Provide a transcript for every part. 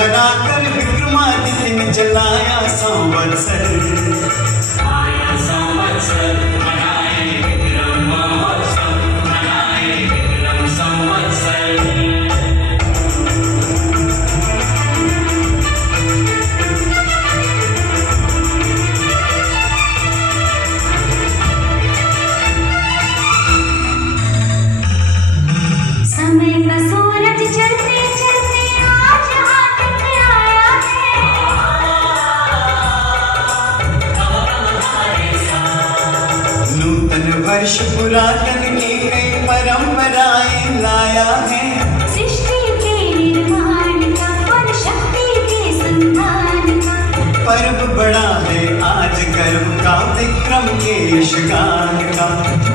हरा कर विक्रमादित्य ने चलाया संवत्सर। आया संवत्सर मनाए विक्रम महोत्सव, मनाए विक्रम संवत्सर। समय का सूरज चलते चलते आज हाथ में आया है। नूतन वर्ष पुरातन की कई परंपराएं लाया है। सृष्टि के निर्माण का और शक्ति के संधान का पर्व बड़ा है आज गर्व का, विक्रम के यशगान का।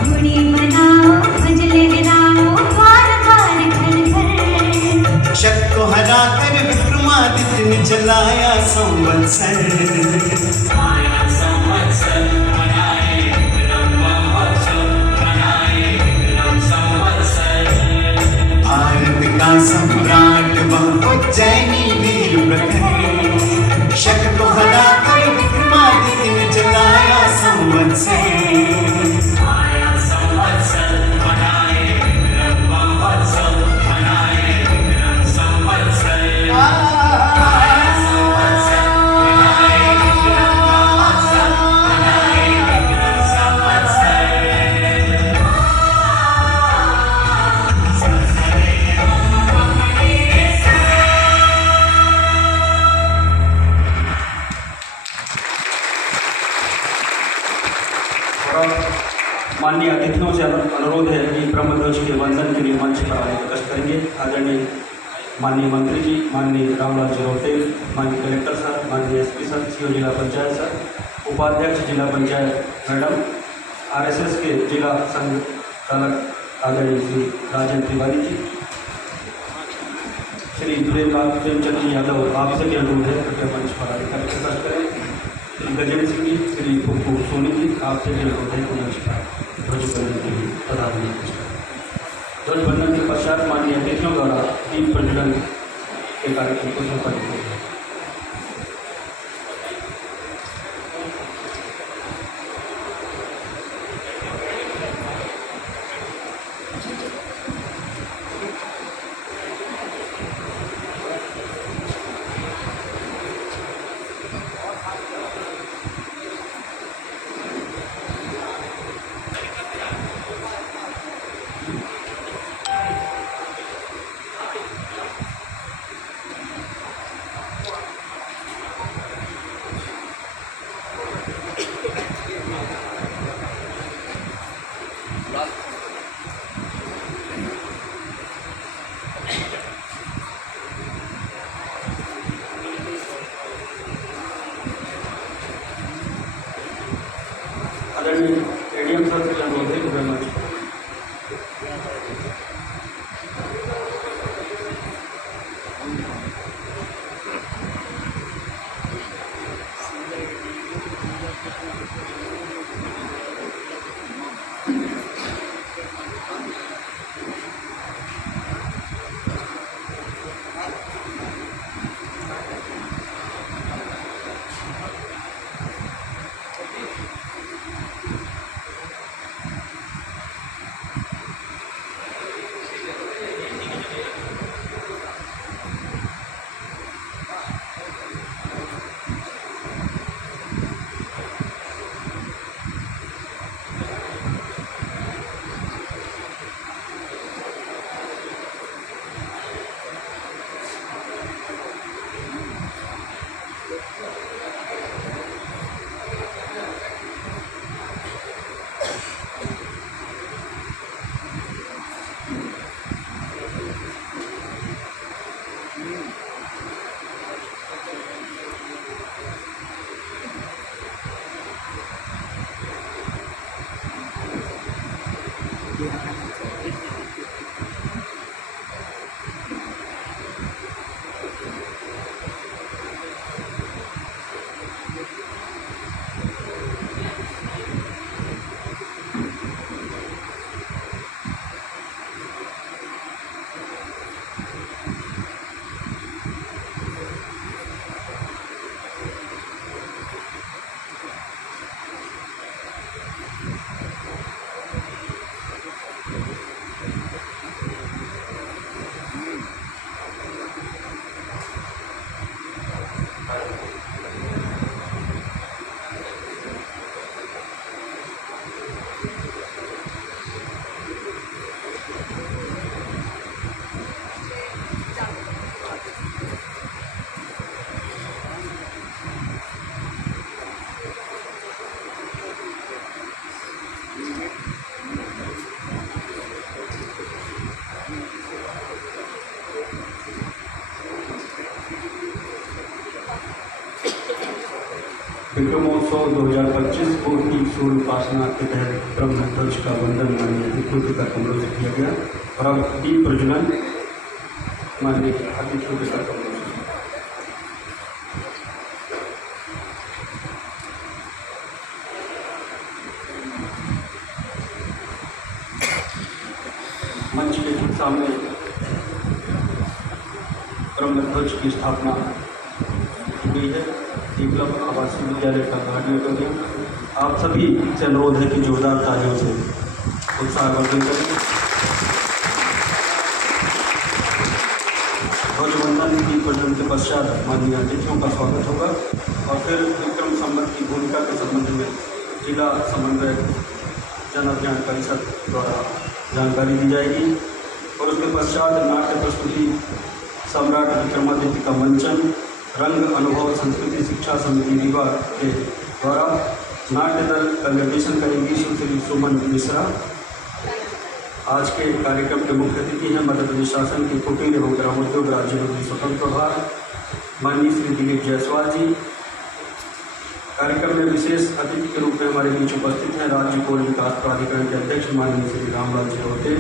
घोड़ी बनाओ भजले गिराओ द्वार द्वार घर घर। शक को हरा कर विक्रमादित्य ने चलाया संवत्सर। आया संवत्सर मनाए विक्रम महोत्सव, मनाए विक्रम संवत्सर। भारत का सम्राट वह उज्जैनी वीर प्रखर। शक को हरा कर विक्रमादित्य ने चलाया संवत्सर। आया संवत्सर मनाए विक्रम महोत्सव, मनाए विक्रम संवत्सर। आया संवत्सर मनाए विक्रम महोत्सव, मनाए विक्रम संवत्सर। और माननीय अतिथियों से अनुरोध है कि ब्रह्मध्वज के वंदन के लिए मंच पर आए कष्ट करेंगे। आदरणीय माननीय मंत्री जी, माननीय रामलाल जरोटेल, माननीय कलेक्टर सर, माननीय एसपी सर, सीओ जिला पंचायत सर, उपाध्यक्ष जिला पंचायत मैडम, आरएसएस के जिला संघ चालक आदरणीय श्री राजेंद्र तिवारी जी, श्री दुलेलाल प्रेमचंद यादव, आपसे भी अनुरोध है कृपया मंच पर आए कष्ट करें। श्री गजेंद्र सिंह जी, श्री फुफू सोनी जी, आपसे भी अनुरोध है मंच पर ध्वज करने के लिए प्रधान। ध्वज बंधन के पश्चात माननीय अतिथियों द्वारा दीप प्रज्वलन के कार्यक्रम को संपन्न किया जाएगा। विक्रमोत्सव 2025 को की सूर्य उपासना के तहत ब्रह्म ध्वज का वंदन माननीय अतिथियों के कमरों से किया गया और अब दीप प्रज्वलन माननीय अतिथियों के कमरों से। मंच के ठीक सामने ब्रह्म ध्वज की स्थापना की गई है। एकलव्य आवासीय विद्यालय का उद्घाटन। आप सभी से अनुरोध है कि जोरदार तालियों से उत्साहवर्धन करें। ध्वजवंदन की प्रजन के पश्चात माननीय अतिथियों का स्वागत होगा और फिर विक्रम संवत की भूमिका के संबंध में जिला समन्वय जन अभियान परिषद द्वारा जानकारी दी जाएगी और उसके पश्चात नाट्य प्रस्तुति सम्राट विक्रमादित्य का मंचन रंग अनुभव संस्कृति शिक्षा समिति रीवा के द्वारा नाट्य दल का निर्देशन करेंगी सुश्री सुमन मिश्रा। आज के कार्यक्रम के मुख्य अतिथि हैं मध्य प्रदेश शासन के कुटीर एवं ग्रामोद्योग राज्य मंत्री स्वतंत्र प्रभार माननीय श्री दिलीप जायसवाल जी। कार्यक्रम में विशेष अतिथि के रूप में हमारे बीच उपस्थित हैं राज्य कोल विकास प्राधिकरण के अध्यक्ष माननीय श्री रामलाल जी रोते,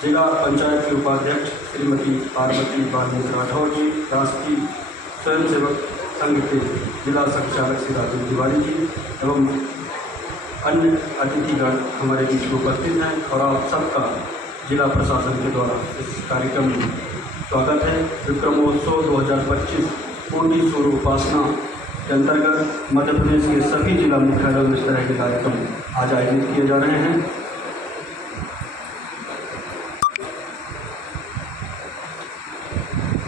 जिला पंचायत के उपाध्यक्ष श्रीमती पार्वती बालमित्र राठौर जी, राष्ट्रीय स्वयंसेवक संघ के जिला संचालक श्री राजेंद्र तिवारी जी एवं अन्य अतिथिगण हमारे बीच में उपस्थित हैं और आप सबका जिला प्रशासन के द्वारा इस कार्यक्रम में स्वागत है। विक्रमोत्सव 2025 पूर्णी सूर्य उपासना के अंतर्गत मध्य प्रदेश के सभी जिला मुख्यालयों में इस तरह के कार्यक्रम आज आयोजित किए जा रहे हैं।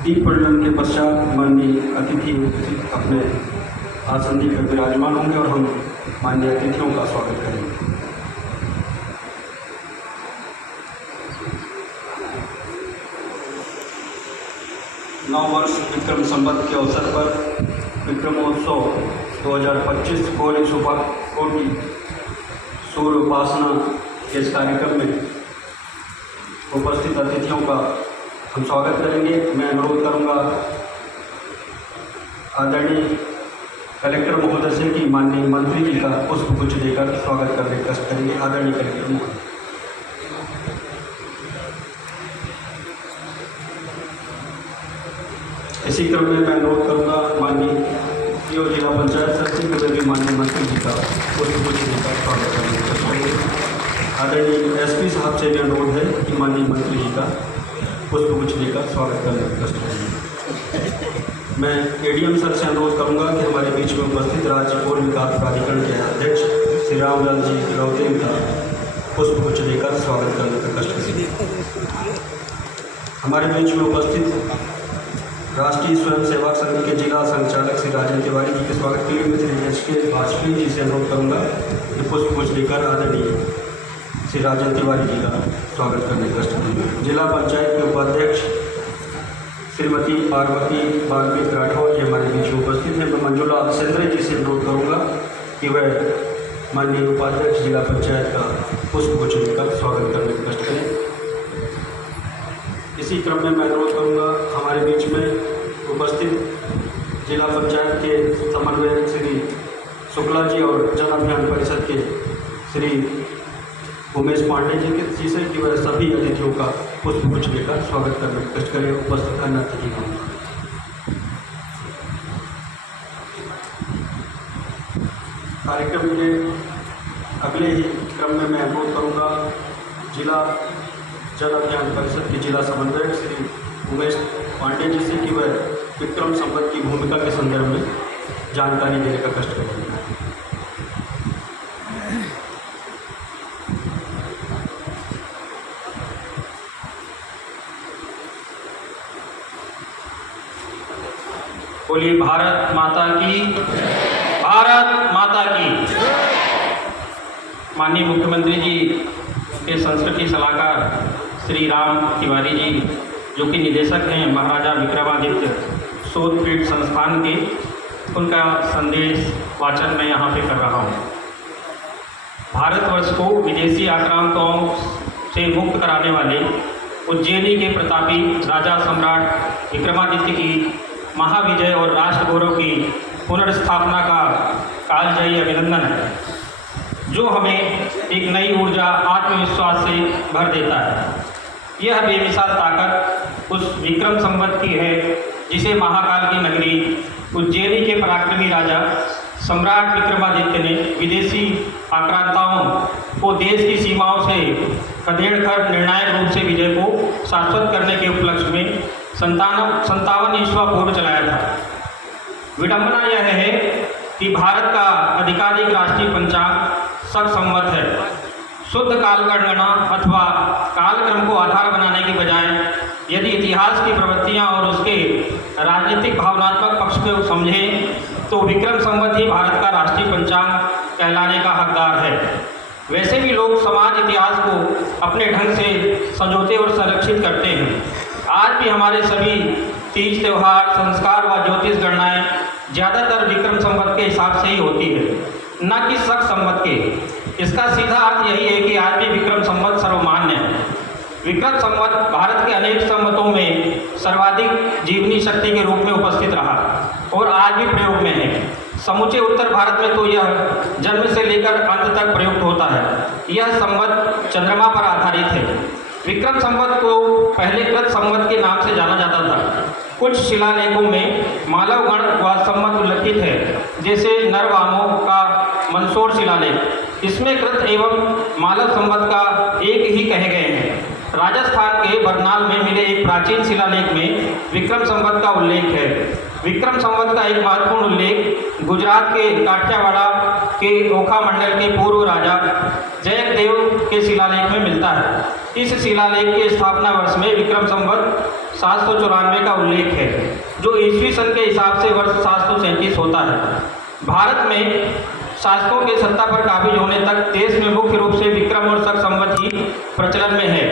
दीप प्रज्वलन के पश्चात माननीय अतिथि अपने आसन पर विराजमान होंगे और हम माननीय अतिथियों का स्वागत करेंगे। नव वर्ष विक्रम संवत के अवसर पर विक्रमोत्सव 2025 कोटि सूर्य उपासना के इस कार्यक्रम में उपस्थित अतिथियों का हम स्वागत करेंगे। मैं अनुरोध करूंगा आदरणीय कलेक्टर महोदय से कि माननीय मंत्री जी का पुष्प गुच्छ देकर स्वागत करने का कष्ट करेंगे। आदरणीय कलेक्टर महोदय। इसी क्रम में मैं अनुरोध करूंगा माननीय सीओ जिला पंचायत सचिव को भी माननीय मंत्री जी का पुष्प गुच्छ देकर स्वागत करने का कष्ट करेंगे। आदरणीय एसपी साहब से भी अनुरोध है कि माननीय मंत्री जी का पुष्प गुच्छ देकर स्वागत करने का कष्ट करेंगे। मैं एडीएम सर से अनुरोध करूंगा कि हमारे बीच में उपस्थित राज्य कोल विकास प्राधिकरण के अध्यक्ष श्री रामलाल जी रौते का पुष्प गुच्छ देकर स्वागत करने का कष्ट करेंगे। हमारे बीच में उपस्थित राष्ट्रीय स्वयंसेवक संघ के जिला संचालक श्री राजेंद्र तिवारी जी के स्वागत के लिए मैं श्री एच.के. वाजपेयी जी से अनुरोध करूंगा कि पुष्प गुच्छ देकर आदरणीय श्री राजेंद्र तिवारी जी का स्वागत करने का कष्ट करेंगे। जिला पंचायत के उपाध्यक्ष श्रीमती पार्वती बालमित्र राठौर जी हमारे बीच में उपस्थित हैं। मैं मंजुला सेंद्रे जी से अनुरोध करूंगा कि वह माननीय उपाध्यक्ष जिला पंचायत का पुष्प गुच्छ देकर स्वागत करने का कष्ट करें। इसी क्रम में मैं अनुरोध करूंगा हमारे बीच में उपस्थित जिला पंचायत के समन्वयक श्री शुक्ला जी और जन अभियान परिषद के श्री उमेश पांडे जी से कि वह सभी अतिथियों का पुष्प गुच्छ देकर स्वागत करने का कष्ट करें। उपस्थित अन्य अतिथियों का कार्यक्रम के अगले ही क्रम में मैं अनुरोध करूंगा जिला जन अभियान परिषद के जिला समन्वयक श्री उमेश पांडे जी से कि वह विक्रम संवत की भूमिका के संदर्भ में जानकारी देने का कष्ट करेंगे। बोलिए भारत माता की, भारत माता की। माननीय मुख्यमंत्री जी के संस्कृति सलाहकार श्री राम तिवारी जी जो कि निदेशक हैं महाराजा विक्रमादित्य शोधपीठ संस्थान के, उनका संदेश वाचन मैं यहाँ पे कर रहा हूँ। भारतवर्ष को विदेशी आक्रामकों से मुक्त कराने वाले उज्जैनी के प्रतापी राजा सम्राट विक्रमादित्य की महाविजय और राष्ट्र गौरव की पुनर्स्थापना का कालजयी अभिनंदन है, जो हमें एक नई ऊर्जा आत्मविश्वास से भर देता है। यह बेमिसाल ताकत उस विक्रम संवत की है जिसे महाकाल की नगरी उज्जैनी के पराक्रमी राजा सम्राट विक्रमादित्य ने विदेशी आक्रांताओं को देश की सीमाओं से खदेड़कर निर्णायक रूप से विजय को शाश्वत करने के उपलक्ष्य में 57 ईस्वा पूर्व चलाया था। विडंबना यह है कि भारत का आधिकारिक राष्ट्रीय पंचांग शक संवत है। शुद्ध कालगणना अथवा कालक्रम को आधार बनाने की बजाय यदि इतिहास की प्रवृत्तियां और उसके राजनीतिक भावनात्मक पक्ष को समझें तो विक्रम संवत ही भारत का राष्ट्रीय पंचांग कहलाने का हकदार है। वैसे भी लोग समाज इतिहास को अपने ढंग से संजोते और संरक्षित करते हैं। आज भी हमारे सभी तीज त्यौहार, संस्कार व ज्योतिष गणनाएँ ज़्यादातर विक्रम संवत के हिसाब से ही होती है, न कि शक संवत के। इसका सीधा अर्थ यही है कि आज भी विक्रम संवत सर्वमान्य है। विक्रम संवत भारत के अनेक संवतों में सर्वाधिक जीवनी शक्ति के रूप में उपस्थित रहा और आज भी प्रयोग में है। समूचे उत्तर भारत में तो यह जन्म से लेकर अंत तक प्रयुक्त होता है। यह संवत चंद्रमा पर आधारित है। विक्रम संवत को पहले कृत संवत के नाम से जाना जाता था। कुछ शिलालेखों में मालवगण व संवत उल्लिखित है, जैसे नरवामों का मंदसौर शिलालेख। इसमें कृत एवं मालव संवत का एक ही कहे गए हैं। राजस्थान के बरनाल में मिले एक प्राचीन शिलालेख में विक्रम संवत का उल्लेख है। विक्रम संवत का एक महत्वपूर्ण उल्लेख गुजरात के काठियावाड़ के ओखा मंडल के पूर्व राजा जयकदेव के शिलालेख में मिलता है। इस शिलालेख के स्थापना वर्ष में विक्रम संवत 794 का उल्लेख है, जो ईस्वी सन के हिसाब से वर्ष 737 होता है। भारत में शासकों के सत्ता पर काबिज होने तक देश में मुख्य रूप से विक्रम और शक संवत ही प्रचलन में है।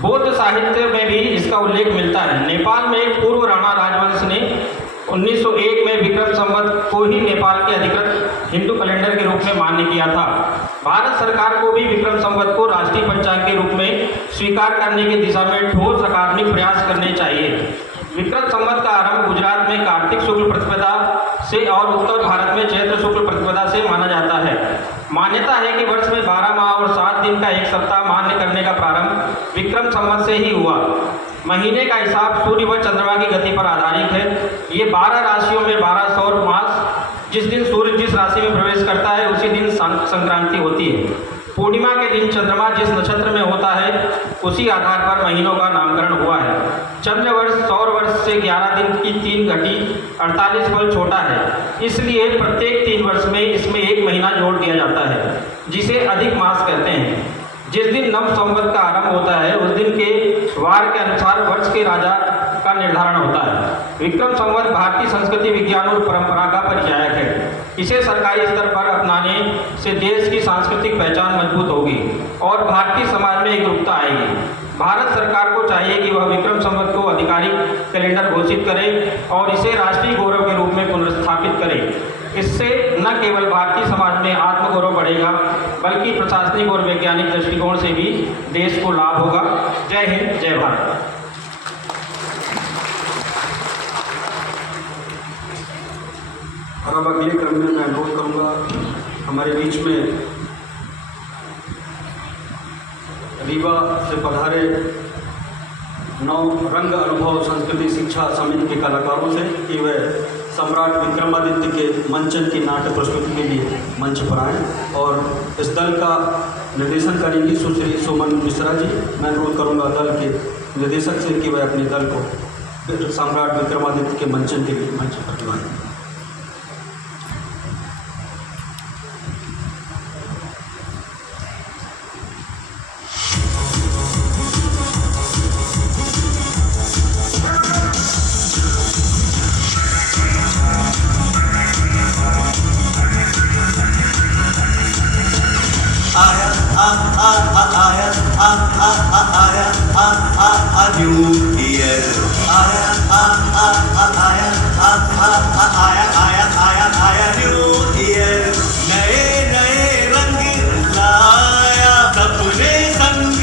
बौद्ध साहित्य में भी इसका उल्लेख मिलता है। नेपाल में पूर्व राणा राजवंश ने 1901 में विक्रम संवत को ही नेपाल के अधिकृत हिंदू कैलेंडर के रूप में मान्य किया था। भारत सरकार को भी विक्रम संवत को राष्ट्रीय पंचांग के रूप में स्वीकार करने की दिशा में ठोस सकारात्मक प्रयास करने चाहिए। विक्रम संवत का आरंभ गुजरात में कार्तिक शुक्ल प्रतिपदा से और उत्तर भारत में चैत्र शुक्ल प्रतिपदा से माना जाता है। मान्यता है कि वर्ष में 12 माह और 7 दिन का एक सप्ताह मान्य करने का प्रारंभ विक्रम संवत से ही हुआ। महीने का हिसाब सूर्य व चंद्रमा की गति पर आधारित है। ये 12 राशियों में 12 सौर मास, जिस दिन सूर्य जिस राशि में प्रवेश करता है उसी दिन संक्रांति होती है। पूर्णिमा के दिन चंद्रमा जिस नक्षत्र में होता है उसी आधार पर महीनों का नामकरण हुआ है। चंद्रवर्ष सौर वर्ष से 11 दिन की 3 घटी 48 पल छोटा है, इसलिए प्रत्येक 3 वर्ष में इसमें एक महीना जोड़ दिया जाता है, जिसे अधिक मास कहते हैं। जिस दिन नव संवत का आरंभ होता है उस दिन के वार के अनुसार वर्ष के राजा का निर्धारण होता है। विक्रम संवत भारतीय संस्कृति, विज्ञान और परंपरा का परिचायक है। इसे सरकारी स्तर पर अपनाने से देश की सांस्कृतिक पहचान मजबूत होगी और भारतीय समाज में एकरूपता आएगी। भारत सरकार को चाहिए कि वह विक्रम संवत को आधिकारिक कैलेंडर घोषित करे और इसे राष्ट्रीय गौरव के रूप में पुनर्स्थापित करे। इससे न केवल भारतीय समाज में आत्मगौरव बढ़ेगा, बल्कि प्रशासनिक और वैज्ञानिक दृष्टिकोण से भी देश को लाभ होगा। जय हिंद, जय भारत। और अब अगले क्रम में मैं अनुरोध करूँगा हमारे बीच में रीवा से पधारे नव रंग अनुभव संस्कृति शिक्षा समिति के कलाकारों से कि वे सम्राट विक्रमादित्य के मंचन की नाट्य प्रस्तुति के लिए मंच पर आएँ और इस दल का निर्देशन करेंगी सुश्री सुमन मिश्रा जी। मैं अनुरोध करूँगा दल के निर्देशक से कि वह अपने दल को सम्राट विक्रमादित्य के मंचन के लिए मंच पर बुलाएं। New Year. आया New Year. नए नए रंग लाया सपने संग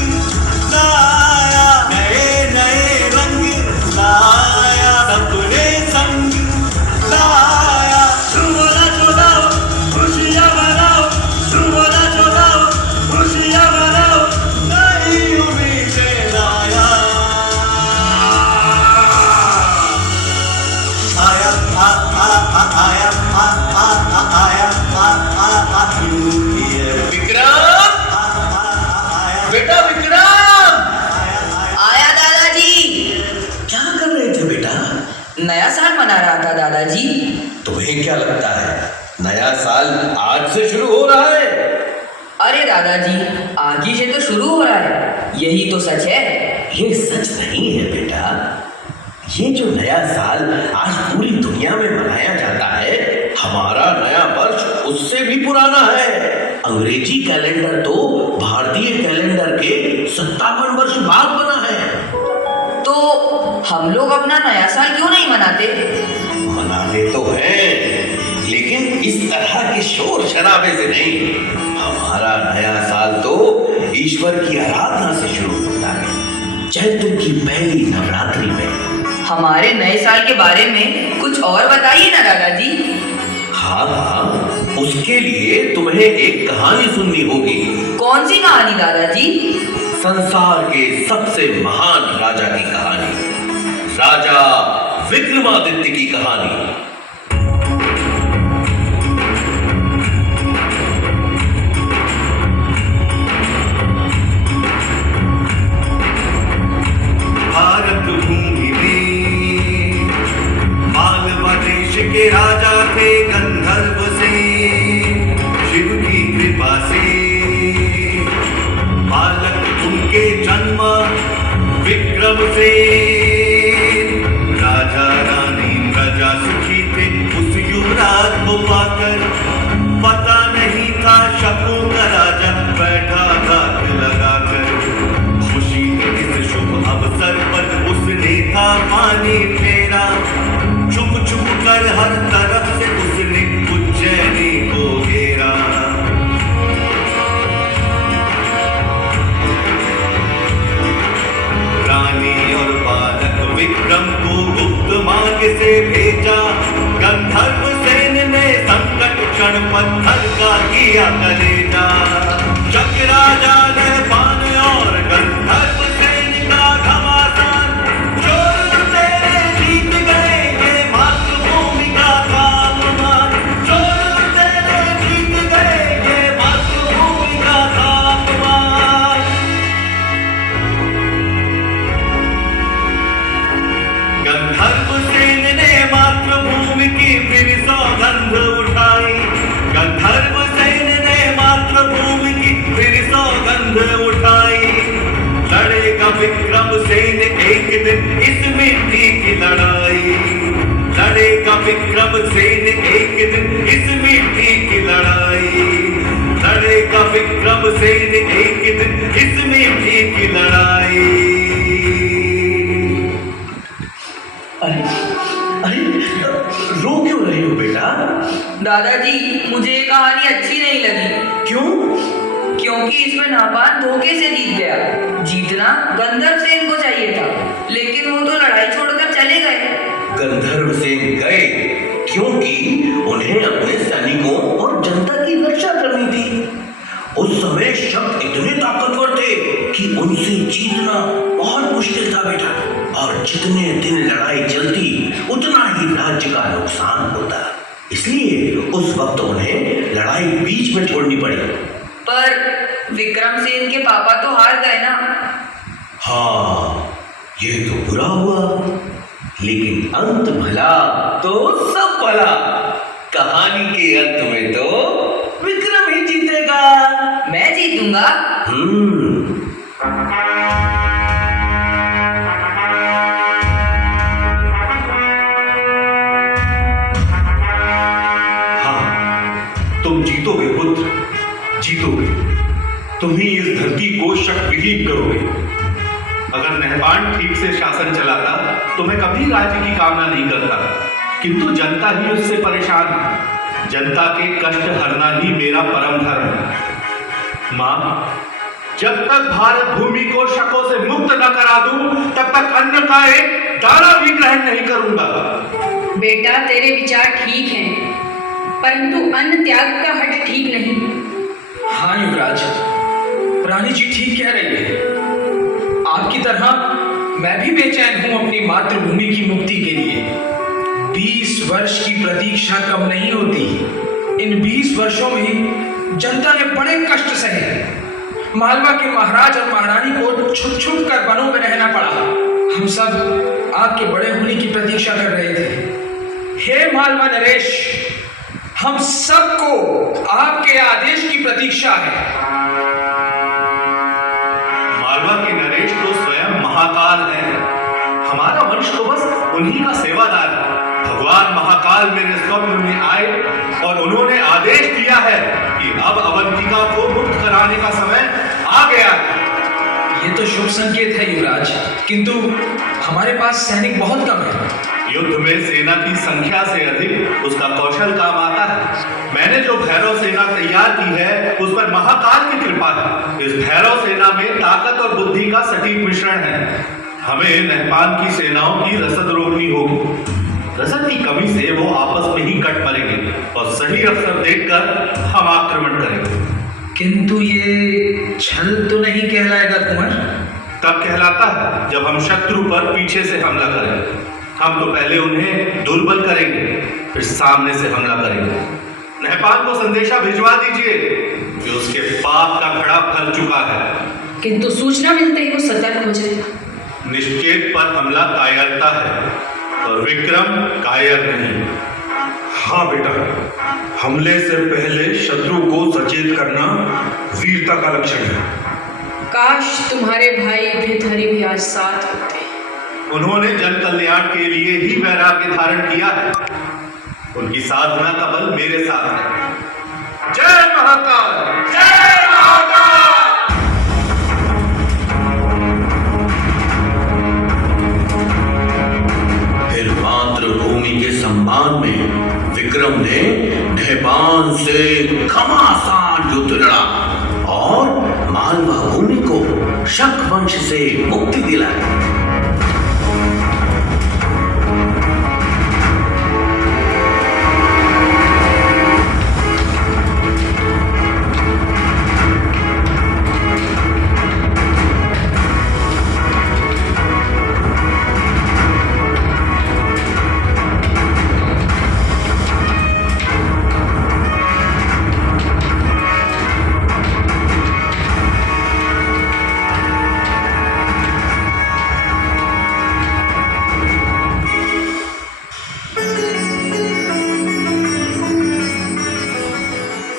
लाया, नए नए रंग लाया सपने संग साल मना रहा था दादाजी। तुम्हें क्या लगता है नया साल आज से शुरू हो रहा है? अरे दादाजी, आज ही से तो शुरू हो रहा है, यही तो सच है। ये सच नहीं है बेटा। ये जो नया साल आज पूरी दुनिया में मनाया जाता है, हमारा नया वर्ष उससे भी पुराना है। अंग्रेजी कैलेंडर तो भारतीय कैलेंडर के 57 वर्ष बाद बना है। तो हम लोग अपना नया साल क्यों नहीं मनाते? मनाते तो हैं, लेकिन इस तरह के शोर शराबे से नहीं। हमारा नया साल तो ईश्वर की आराधना से शुरू होता है, चैत्र की पहली नवरात्रि में। हमारे नए साल के बारे में कुछ और बताइए ना दादाजी। हाँ हाँ, उसके लिए तुम्हें एक कहानी सुननी होगी। कौन सी कहानी दादाजी? संसार के सबसे महान राजा की कहानी, राजा विक्रमादित्य की कहानी। भारत भूमि में मालवा देश के राजा थे गंधर्व से, शिव की कृपा से बालक उनके जन्म विक्रम से। राजा रानी प्रजा सुखी थे उस युवराज को पाकर, पता नहीं था शकों का राजा बैठा घात लगाकर। खुशी के इस शुभ अवसर पर उसने था पानी फेरा, छुप छुप कर हर तरफ से उसने उज्जैनी को घेरा। रानी और बालक विक्रम को गुप्त मार्ग से भेजा, गंधर्व सेन ने संकट क्षण पत्थर का किया कलेजा। जग राजा ने बाण और गंधर्व सेन का घमासान, चोर तेरे जीत गए ये मातृभूमि का तापमान। चोर तेरे जीत गए ये मातृभूमि का तापमान। गंधर्व सेन ने मातृभूमि की फिर सौगंध उठाई। गंधर्व सेन ने मातृभूमि की फिर सौगंध उठाई। लड़ेगा विक्रम सेन एक दिन इस मिट्टी की लड़ाई। लड़ेगा विक्रम सेन एक दिन इस मिट्टी की लड़ाई। लड़ेगा विक्रम सेन एक दिन इस मिट्टी की लड़ाई। अरे अरे, रो क्यों रही हो बेटा? दादाजी, मुझे ये कहानी अच्छी नहीं लगी। क्यों? क्योंकि इसमें नापान धोखे से जीत गया। जीतना गंधर्व सेन को चाहिए था, लेकिन वो तो लड़ाई छोड़कर चले गए। गंधर्व सेन गए क्योंकि उन्हें अपने सैनिकों और जनता की रक्षा करनी थी। उस समय शक इतने ताकतवर थे कि उनसे जीतना बहुत मुश्किल था बेटा। और जितने दिन लड़ाई चलती उतना ही राज्य का नुकसान होता, इसलिए उस वक्त उन्हें लड़ाई बीच में छोड़नी पड़ी। पर विक्रम सेन के पापा तो हार गए ना। हाँ, ये तो बुरा हुआ, लेकिन अंत भला तो सब भला। कहानी के अंत में तो विक्रम ही जीतेगा। मैं जीतूंगा। हाँ, तुम जीतोगे पुत्र, जीतोगे। तुम ही इस धरती को शक्तिहीन करोगे। अगर नहपान ठीक से शासन चलाता तो मैं कभी राज्य की कामना नहीं करता, किंतु जनता ही उससे परेशान है। जनता के कष्ट हरना ही मेरा परम धर्म है। माँ, जब तक भारत भूमि को शकों से मुक्त न करा दूं, तब तक अन्न का एक दाना भी ग्रहण नहीं करूंगा। बेटा, तेरे विचार ठीक हैं, परंतु अन्न त्याग का हट ठीक नहीं। हाँ युवराज, रानी जी ठीक कह रही है। आपकी तरह मैं भी बेचैन हूं अपनी मातृभूमि की मुक्ति के लिए। 20 वर्ष की प्रतीक्षा कम नहीं होती। इन 20 वर्षों में जनता ने बड़े कष्ट सहे। मालवा के महाराज और महारानी को छुप छुप कर वनों में रहना पड़ा। हम सब आपके बड़े होने की प्रतीक्षा कर रहे थे। हे मालवा नरेश, हम सबको आपके आदेश की प्रतीक्षा है। मालवा के नरेश तो स्वयं महाकाल है। हमारा वंश तो बस उन्हीं का सेवादार है। भगवान महाकाल मेरे स्वप्न में आए और उन्होंने आदेश दिया है कि अब अवंतिका को मुक्त कराने का समय आ गया है। ये तो शुभ संकेत है युवराज, किंतु हमारे पास सैनिक बहुत कम है। युद्ध में सेना की संख्या से अधिक उसका कौशल काम आता है। मैंने जो भैरव सेना तैयार की है उस पर महाकाल की कृपा है। इस भैरव सेना में ताकत और बुद्धि का सटीक मिश्रण है। हमें नहपान की सेनाओं की रसद रोकनी होगी। रसद की कमी से वो आपस में ही कट मरेंगे और सही अवसर देखकर हम आक्रमण करेंगे। किंतु ये छल तो नहीं कहलाएगा कुंवर? तब कहलाता है जब हम शत्रु पर पीछे से हमला करेंगे। हम तो पहले उन्हें दुर्बल करेंगे, फिर सामने से हमला करेंगे। नहपान को संदेशा भिजवा दीजिए कि उसके पाप का घड़ा फल चुका है। किंतु सूचना मिलते ही वो सतर्क हो जाएगा। निश्चेत पर हमला कायरता है और विक्रम कायर नहीं। हाँ बेटा, हमले से पहले शत्रु को सचेत करना वीरता का लक्षण है। काश तुम्हारे भाई भृतहरि भी आज साथ होते। उन्होंने जन कल्याण के लिए ही वैराग्य धारण किया है। उनकी साधना का बल मेरे साथ है। जय महाकाल, जय महाकाल। फिर मातृभूमि के सम्मान में विक्रम ने नहपान से घमासान युद्ध लड़ा और मालवा भूमि को शक वंश से मुक्ति दिलाई।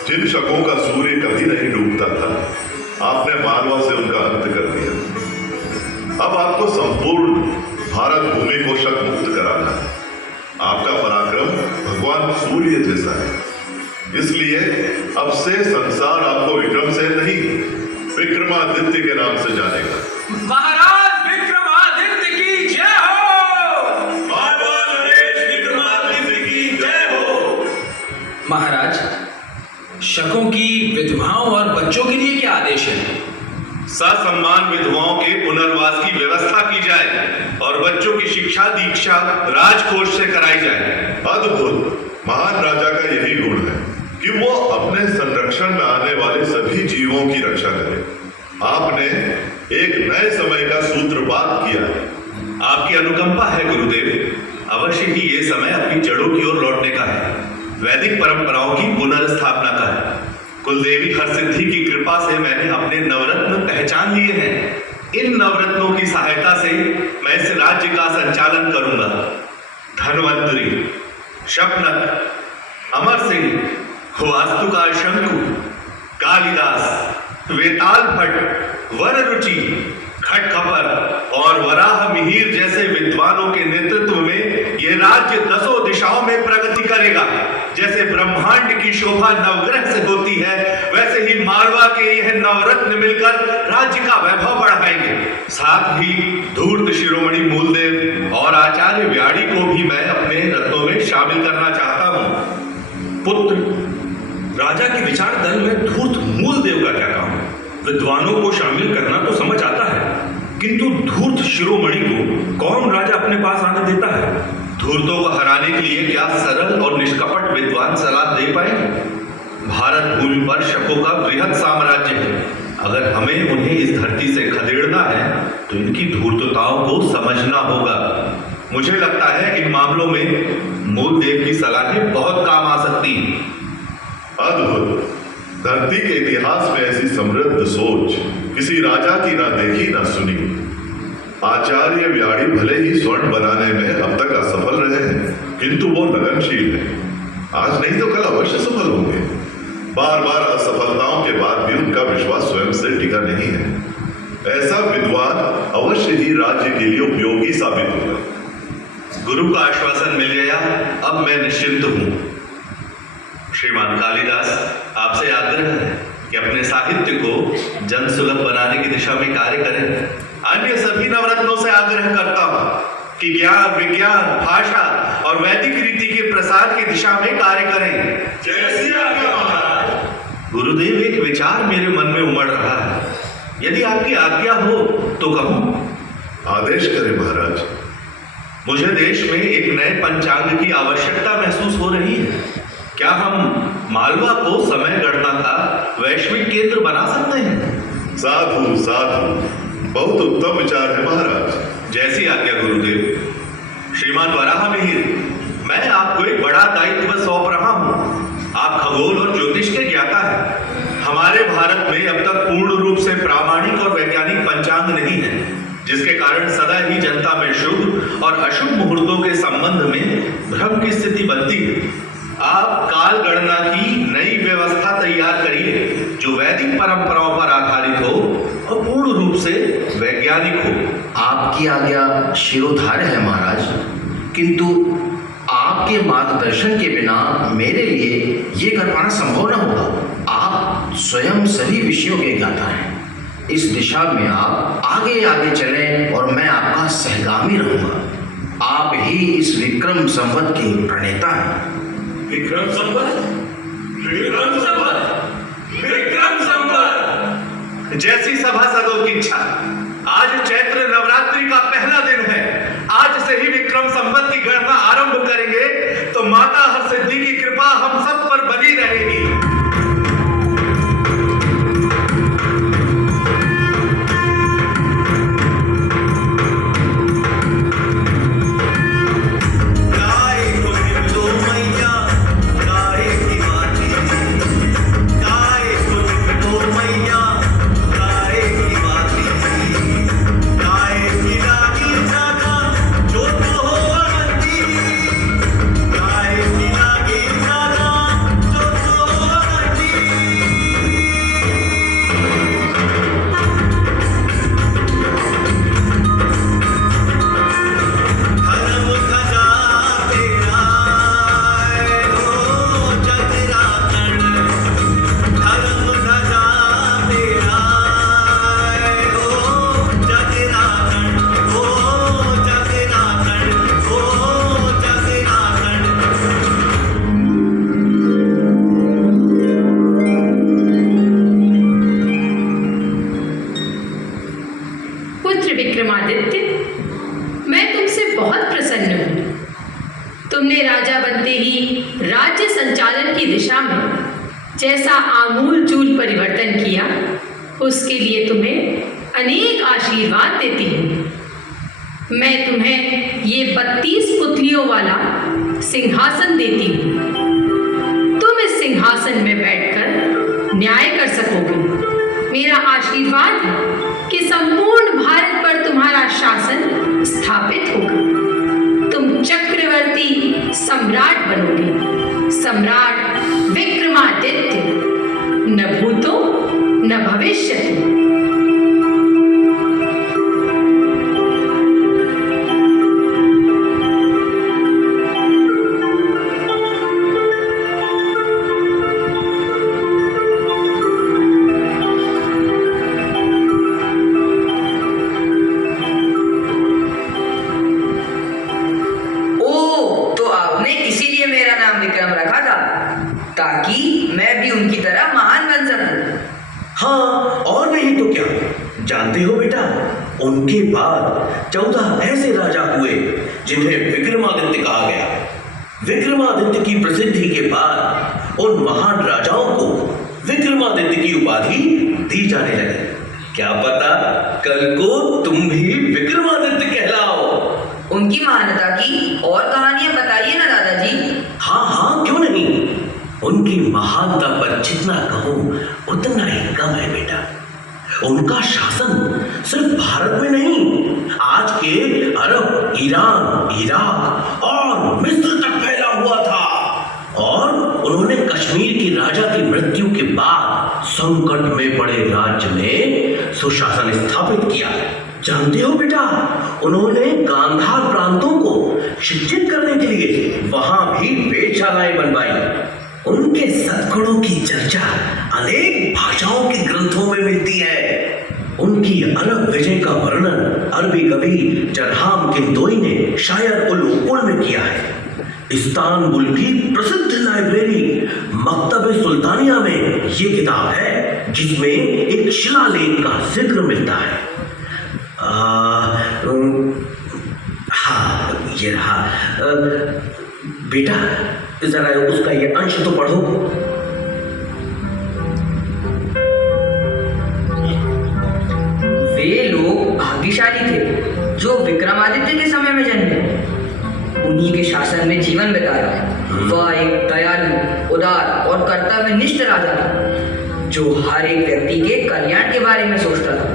जिन शकों का सूर्य कभी नहीं डूबता था, आपने मालवा से उनका अंत कर दिया। अब आपको संपूर्ण भारत भूमि को शक मुक्त कराना है। आपका पराक्रम भगवान सूर्य जैसा है, इसलिए अब से संसार आपको विक्रम से नहीं विक्रमादित्य के नाम से जानेगा। महाराज विक्रमादित्य की जय हो। मालवा नरेश विक्रमादित्य की जय हो। महाराज, शकों की विधवाओं और बच्चों के लिए क्या आदेश है? ससम्मान विधवाओं के पुनर्वास की व्यवस्था की जाए और बच्चों की शिक्षा दीक्षा राजकोष से कराई जाए। अद्भुत। महान राजा का यही गुण है कि वो अपने संरक्षण में आने वाले सभी जीवों की रक्षा करे। आपने एक नए समय का सूत्रपात किया है। आपकी अनुकंपा है गुरुदेव। अवश्य ही ये समय अपनी जड़ों की ओर लौटने का है। वैदिक परंपराओं की पुनर्स्थापना का है। कुलदेवी हरसिद्धि की कृपा से मैंने अपने नवरत्न पहचान लिए हैं। इन नवरत्नों की सहायता से मैं इस राज्य का संचालन करूंगा। धन्वंतरी, शपनक, अमर सिंह, वास्तुकार शंकु, कालिदास, वेताल भट्ट, वररुचि, खटखपर और वराह मिहिर जैसे विद्वानों के नेतृत्व में यह राज्य दसों दिशाओं में प्रगति करेगा। जैसे ब्रह्मांड की शोभा नवग्रह से होती है, वैसे ही मालवा के यह नवरत्न मिलकर राज्य का वैभव बढ़ाएंगे। साथ ही धूर्त शिरोमणि मूलदेव और आचार्य व्याड़ी को भी मैं अपने रत्नों में शामिल करना चाहता हूँ। पुत्र, राजा के विचार दल में धूर्त मूलदेव का क्या काम? विद्वानों को शामिल करना तो समझ आता है, किंतु धूर्त शिरोमणि को कौन राजा अपने पास आने देता है? धूर्तों को हराने के लिए क्या सरल और निष्कपट विद्वान सलाह दे पाएंगे? भारत भूमि पर शकों का बृहद साम्राज्य है। अगर हमें उन्हें इस धरती से खदेड़ना है तो इनकी धूर्तताओं को समझना होगा। मुझे लगता है इन मामलों में मूलदेव की सलाहें बहुत काम आ सकती हैं। अद्भुत। धरती के इतिहास में ऐसी समृद्ध सोच किसी राजा की ना देखी ना सुनी। आचार्य व्याड़ी भले ही स्वर्ण बनाने में अब तक असफल रहे हैं, किंतु वो लगनशील है। आज नहीं तो कल अवश्य सफल होंगे। बार बार असफलताओं के बाद भी उनका विश्वास स्वयं से टिका नहीं है। ऐसा विद्वान अवश्य ही राज्य के लिए उपयोगी साबित होगा। गुरु का आश्वासन मिल गया, अब मैं निश्चिंत हूं। श्रीमान कालिदास, आपसे आग्रह है कि अपने साहित्य को जन सुलभ बनाने की दिशा में कार्य करें। अन्य सभी नवरत्नों से आग्रह करता हूं कि ज्ञान, विज्ञान, भाषा और वैदिक रीति के प्रसार की दिशा में कार्य करें। जैसी आज्ञा महाराज। गुरुदेव, एक विचार मेरे मन में उमड़ रहा है, यदि आपकी आज्ञा हो तो कहूं। आदेश करें महाराज। मुझे देश में एक नए पंचांग की आवश्यकता महसूस हो रही है। क्या हम मालवा को समय गणना का वैश्विक केंद्र बना सकते हैं? साधु साधु, बहुत उत्तम विचार है महाराज। जैसी आज्ञा गुरुदेव। श्रीमान वराह मिहिर, मैं आपको एक बड़ा दायित्व सौंप रहा हूं। आप खगोल और ज्योतिष के ज्ञाता हैं। हमारे भारत में अब तक पूर्ण रूप से प्रामाणिक और वैज्ञानिक पंचांग नहीं है, जिसके कारण सदा ही जनता में शुभ और अशुभ मुहूर्तों के संबंध में भ्रम की स्थिति बनती है। आप काल गणना की नई व्यवस्था तैयार करिए जो वैदिक परंपराओं पर आधारित हो और पूर्ण रूप से वैज्ञानिक हो। आपकी आज्ञा शिरोधार्य है महाराज, किंतु आपके मार्गदर्शन के बिना मेरे लिए ये कर पाना संभव न होगा। आप स्वयं सभी विषयों के ज्ञाता हैं। इस दिशा में आप आगे आगे चलें और मैं आपका सहगामी रहूंगा। आप ही इस विक्रम संवत के प्रणेता हैं। विक्रम संवत, विक्रम संवत, विक्रम संवत। जैसी सभासदों की इच्छा। आज चैत्र नवरात्रि का पहला दिन है। आज से ही विक्रम संवत की गणना आरंभ करेंगे तो माता हरसिद्धि की कृपा हम सब पर बनी रहेगी। जैसा आमूल चूल परिवर्तन किया, उसके लिए तुम्हें अनेक आशीर्वाद देती हूँ। मैं तुम्हें ये 32 पुतलियों वाला सिंहासन देती हूँ। तुम इस सिंहासन में बैठकर न्याय कर सकोगे। मेरा आशीर्वाद है कि संपूर्ण भारत पर तुम्हारा शासन स्थापित होगा। तुम चक्रवर्ती सम्राट बनोगे, सम्राट विक्रमादित्य, न भूतो न भविष्यति। ताकि मैं भी उनकी तरह महान बन सकूं। हाँ, और नहीं तो क्या। जानते हो बेटा, उनके बाद 14 ऐसे राजा हुए जिन्हें विक्रमादित्य कहा गया। विक्रमादित्य की प्रसिद्धि के बाद उन महान राजाओं को विक्रमादित्य की उपाधि दी जाने लगी। क्या पता कल को तुम भी विक्रमादित्य कहलाओ। उनकी महानता की और कहानियां बताइए ना दादाजी। हाँ हाँ, क्यों नहीं। उनकी महानता पर जितना कहूं उतना ही कम है बेटा। उनका शासन सिर्फ भारत में नहीं, आज के अरब, ईरान, इराक और मिस्र तक कश्मीर के राजा की मृत्यु के बाद संकट में पड़े राज्य में सुशासन स्थापित किया। जानते हो बेटा, उन्होंने गांधार प्रांतों को शिक्षित करने के लिए वहां भी वेधशालाएं बनवाई। उनके सद्गुणों की चर्चा अनेक भाषाओं के ग्रंथों में मिलती है। उनकी अरब विजय का वर्णन अरबी कवि जरहाम किंदोई ने शायर उल उकुल में किया है। इस्तांबुल की प्रसिद्ध लाइब्रेरी मकतब सुल्तानिया में ये किताब है, जिसमें एक शिलालेख का जिक्र मिलता है। हाँ, ये रहा। बेटा जरा उसका ये अंश तो पढ़ो। वे लोग भाग्यशाली थे जो विक्रमादित्य के समय में जन्मे, उन्हीं के शासन में जीवन बिताया। वह एक दयालु, उदार और कर्तव्यनिष्ठ राजा था जो हर एक व्यक्ति के कल्याण के बारे में सोचता था।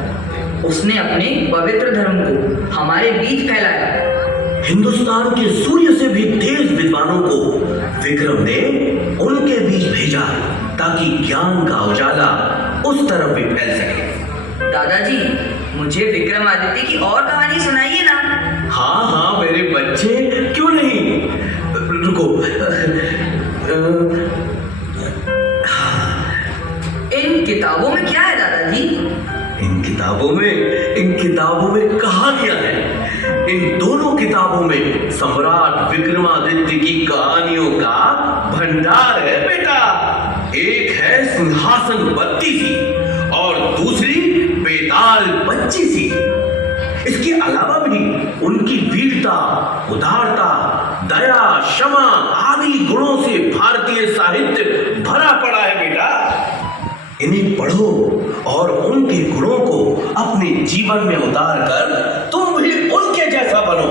उसने अपने पवित्र धर्म को हमारे बीच फैलाया। हिंदुस्तान के सूर्य से भी तेज विद्वानों को विक्रम ने उनके बीच भेजा ताकि ज्ञान का उजाला उस तरफ भी फैल सके। दादाजी, मुझे विक्रमादित्य की और कहानी सुनाइए ना। हाँ हाँ मेरे बच्चे, क्यों नहीं। रुको। इन किताबों में क्या है दादाजी? इन किताबों में कहानियां हैं। इन दोनों किताबों में सम्राट विक्रमादित्य की कहानियों का भंडार है बेटा। एक है सिंहासन 32 और दूसरी बेताल 25। इसके अलावा भी उनकी वीरता, उदारता, दया, क्षमा आदि गुणों से भारतीय साहित्य भरा पड़ा है बेटा। इन्हें पढ़ो और उनके गुणों को अपने जीवन में उतार कर तुम भी उनके जैसा बनो।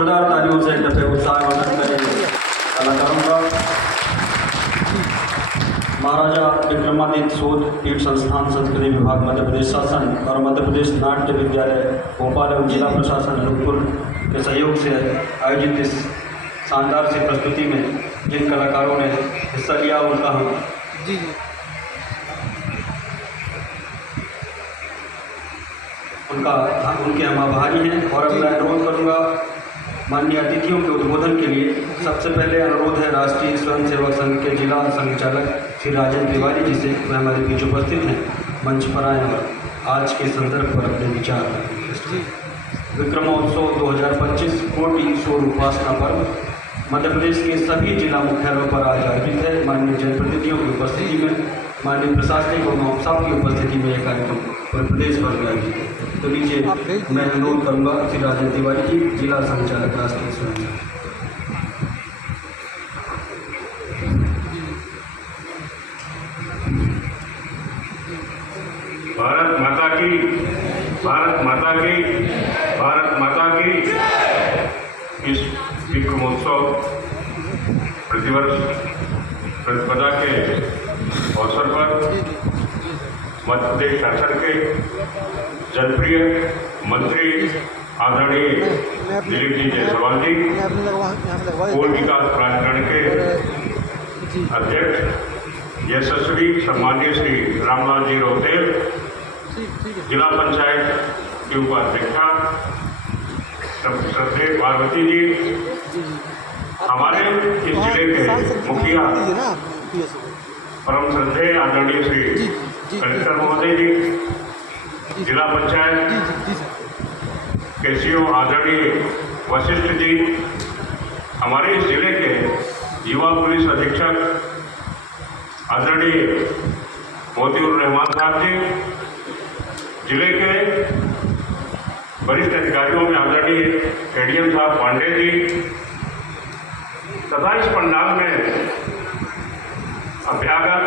जोरदार तालियों से एक दफे उत्साहवर्धन करें कलाकारों का। महाराजा विक्रमादित्य शोध पीठ संस्थान संस्कृति विभाग मध्य प्रदेश शासन और मध्य प्रदेश नाट्य विद्यालय भोपाल एवं जिला प्रशासन रुकपुर के सहयोग से आयोजित इस शानदार सी प्रस्तुति में जिन कलाकारों ने हिस्सा लिया उनका उनके हम आभारी हैं। और अब मैं अनुरोध करूँगा माननीय अतिथियों के उद्बोधन के लिए। सबसे पहले अनुरोध है राष्ट्रीय स्वयंसेवक संघ के जिला संचालक श्री राजेंद्र तिवारी जी से, वे हमारे बीच उपस्थित हैं, मंच पर आए और आज के संदर्भ पर अपने विचार रखें। विक्रमोत्सव 2025 कोटि सौर उपासना पर्व मध्य प्रदेश के सभी जिला मुख्यालयों पर आज आयोजित है। माननीय जनप्रतिनिधियों की उपस्थिति में, माननीय प्रशासनिक और महोत्सव की उपस्थिति में यह कार्यक्रम पूरे प्रदेश भर में आयोजित है। तो नीचे मैं अनुरोध करूँगा श्री राजेंद्र तिवारी जी, जिला संचालक राष्ट्रीय स्वयंसेवक। भारत माता की, भारत माता की, भारत माता की। इस विक्रमोत्सव प्रतिवर्ष प्रतिपदा के अवसर पर मध्य प्रदेश शासन के जनप्रिय मंत्री आदरणीय दिलीप जी जायसवाल जी, कोल विकास प्राधिकरण के अध्यक्ष यशस्वी सम्मानीय श्री रामलाल जी रोतेल, जिला पंचायत की उपाध्यक्षा श्रद्धेय पार्वती जी, हमारे इस जिले के मुखिया परम श्रद्धेय आदरणीय श्री कलेक्टर महोदय जी, जिला पंचायत के सीओ आदरणीय वशिष्ठ जी, हमारे इस जिले के युवा पुलिस अधीक्षक आदरणीय मोतीउर रहमान साहब जी, जिले के वरिष्ठ अधिकारियों में आदरणीय एडीएम साहब पांडे जी तथा इस पंडाल में अभ्यागत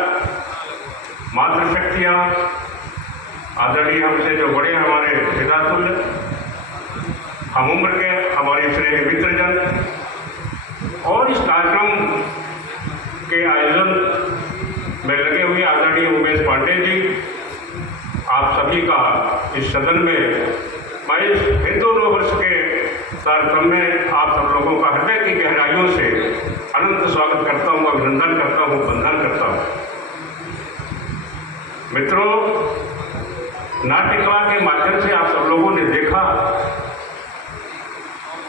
मातृशक्तियाँ, आदरणीय हमसे जो बड़े हमारे पितातुल्य, हम उम्र के हमारे स्नेह मित्रजन और इस कार्यक्रम के आयोजन में लगे हुए आदरणीय उमेश पांडे जी, आप सभी का इस सदन में मैं इस हिंदू नववर्ष के कार्यक्रम में आप सब लोगों का हृदय की गहराइयों से अनंत स्वागत करता हूँ, अभिनंदन करता हूँ, वंदन करता हूँ। मित्रों, नाट्य कला के माध्यम से आप सब लोगों ने देखा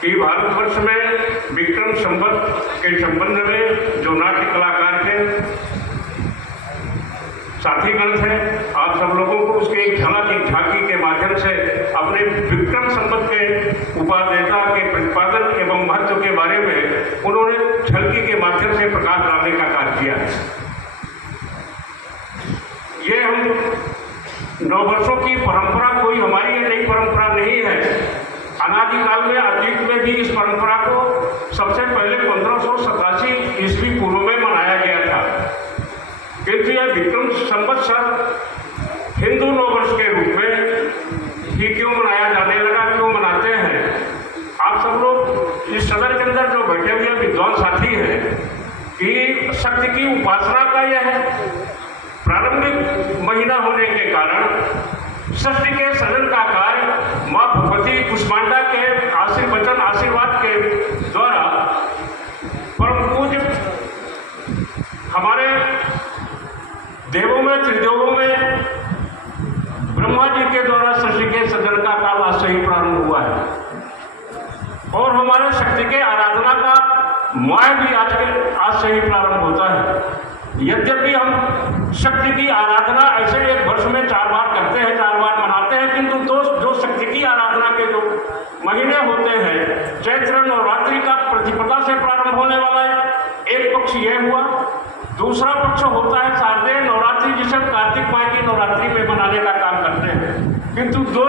कि भारतवर्ष में विक्रम संवत के संबंध में जो नाट्य कलाकार थे, साथीगण थे, आप सब लोगों को उसके एक झलक, एक झांकी के माध्यम से अपने विक्रम संवत के उपादेयता के प्रतिपादन एवं महत्व के बारे में उन्होंने झलकी के माध्यम से प्रकाश डालने का कार्य किया है। ये हम नववर्षों की परंपरा कोई हमारी नई परंपरा नहीं है। अनादिकाल में, अतीत में भी इस परंपरा को सबसे पहले 1587 ईस्वी पूर्व में मनाया गया था, किंतु यह विक्रम संवत्सर हिंदू नववर्ष के रूप में ही क्यों मनाया जाने लगा, क्यों मनाते हैं? आप सब लोग इस सदन के अंदर जो बैठे हुए विद्वान साथी हैं कि शक्ति की उपासना का यह प्रारंभिक महीना होने के कारण षष्ठी के सदन का कार्य माँ भगवती कुष्मांडा के आशीर्वाद के द्वारा परम पूज्य हमारे देवों में, त्रिदेवों में ब्रह्मा जी के द्वारा सृष्टि के सदन का काल आज से ही प्रारंभ हुआ है और हमारे शक्ति के आराधना का माह भी आज से ही प्रारंभ होता है। यद्यपि हम शक्ति की आराधना ऐसे एक वर्ष में 4 बार करते हैं, 4 बार मनाते हैं, किंतु जो शक्ति की आराधना के जो महीने होते हैं, चैत्र नवरात्रि का प्रतिपदा से प्रारंभ होने वाला है, एक पक्ष यह हुआ। दूसरा पक्ष होता है शारदीय नवरात्रि, जिसे कार्तिक माह की नवरात्रि में मनाने का काम करते हैं, किंतु 2